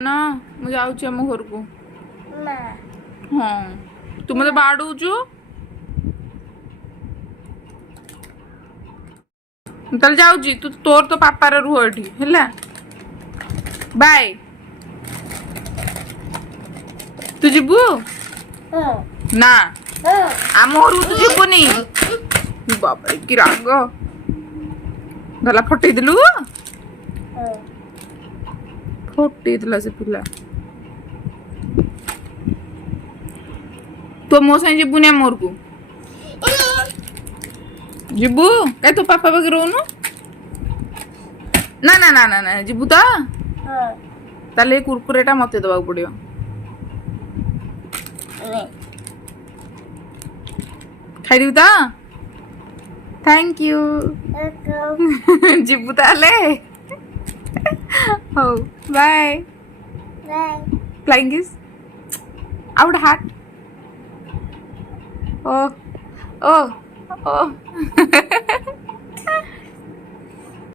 ना ମୁଁ ଯାଉଛି ଆମ ଘରକୁ। ନା ହଁ ତୁ ମତେ ବାଡଉଛୁ ମୁଁ ତାହେଲେ ଯାଉଛି ତୁ ତୋର ତ ପାପାର ରୁହ ଏଠି ହେଲା ବାଏ ତୁ ଯିବୁ ନା ଆମ ଘରକୁ ତୁ ଯିବୁନି ବାବା କି ରାଗ ଗଲା ଫଟେଇଦେଲୁ ଫଟେଇଦେଲା ସେ ପିଲା ତୁ ମୋ ସାଙ୍ଗେ ଯିବୁନି ଆମ ଘରକୁ ଯିବୁ କାଇଁ ତୋ ପାପା ପାଖରେ ରହୁନୁ ନା ନା ନା ନା ନା ଯିବୁ ତ ତାହେଲେ ଏ କୁରକୁରେଟା ମତେ ଦବାକୁ ପଡିବ ଖାଇଦେବି ତ थैंक यू ଯିବୁ ତାହେଲେ ହଉ bye flying kiss out heart ओ ओ ओ